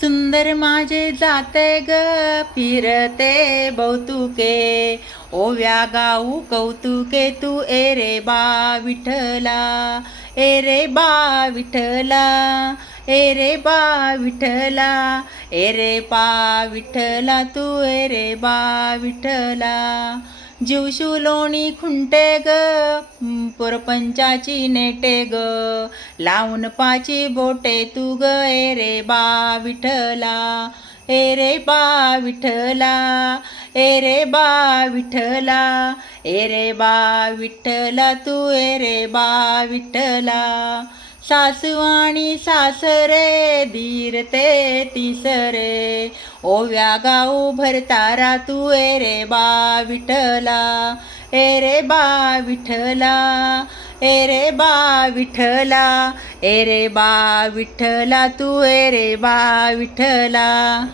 सुंदर माझे जाते ग फिरते बहुतुके, ओव्या गाऊ कौतुके तू ए रे बा विठ्ठला, ए रे बा विठ्ठला, ए रे बा विठ्ठला, ए रे बा विठ्ठला तू ए रे बा विठ्ठला. जीवशू लोणी खुंटे ग परपंचाची नेटे ग, लावून पाची बोटे तू ग ए रे बा विठ्ठला, ए रे बा विठ्ठला, ए रे बा विठ्ठला, ए रे बा विठ्ठला तू ए रे बा विठ्ठला. सासू आणि सासरे धीर ते तिसरे, ओव्या गाऊ भरतारा तू ए रे बा विठ्ठला, ए रे बा विठ्ठला, ए रे बा विठ्ठला, ए रे बा विठ्ठला तू ए रे बा विठ्ठला.